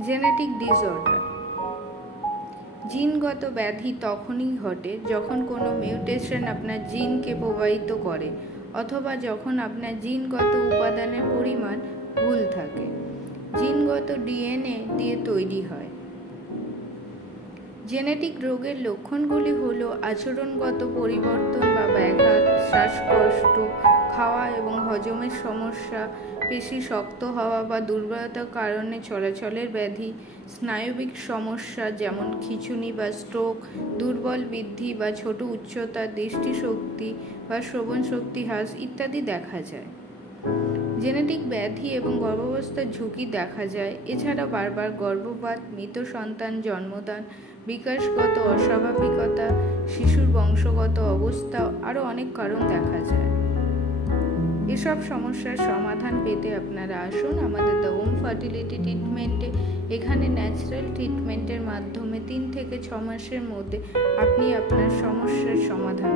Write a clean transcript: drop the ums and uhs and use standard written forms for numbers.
Genetic disorder. জিনগত ব্যাধি তখনই ঘটে যখন কোনো মিউটেশন আপনার জিনকে প্রভাবিত করে অথবা যখন আপনার জিনগত উপাদানের পরিমাণ ভুল থাকে। জিনগত ডিএনএ দিয়ে তৈরি হয়। জেনেটিক রোগের লক্ষণগুলি হলো আচরণগত পরিবর্তন বা ব্যাঘাত, শ্বাসকষ্ট, খাওয়া এবং হজমের সমস্যা, পেশি শক্ত হওয়া বা দুর্বলতার কারণে চলাচলের ব্যাধি, স্নায়বিক সমস্যা যেমন খিঁচুনি বা স্ট্রোক, দুর্বল বৃদ্ধি বা ছোট উচ্চতা, দৃষ্টিশক্তি বা শ্রবণ শক্তি হ্রাস ইত্যাদি দেখা যায়। জেনেটিক ব্যাধি এবং গর্ভাবস্থার ঝুঁকি দেখা যায়। এছাড়া বারবার গর্ভপাত, মৃত সন্তান জন্মদান, বিকাশগত অস্বাভাবিকতা, শিশুর বংশগত অবস্থা আরও অনেক কারণ দেখা যায়। এসব সমস্যার সমাধান পেতে আপনারা আসুন আমাদের দ্য হোম ফার্টিলিটি ট্রিটমেন্টে। এখানে ন্যাচারাল ট্রিটমেন্টের মাধ্যমে 3 থেকে 6 মাসের মধ্যে আপনি আপনার সমস্যার সমাধান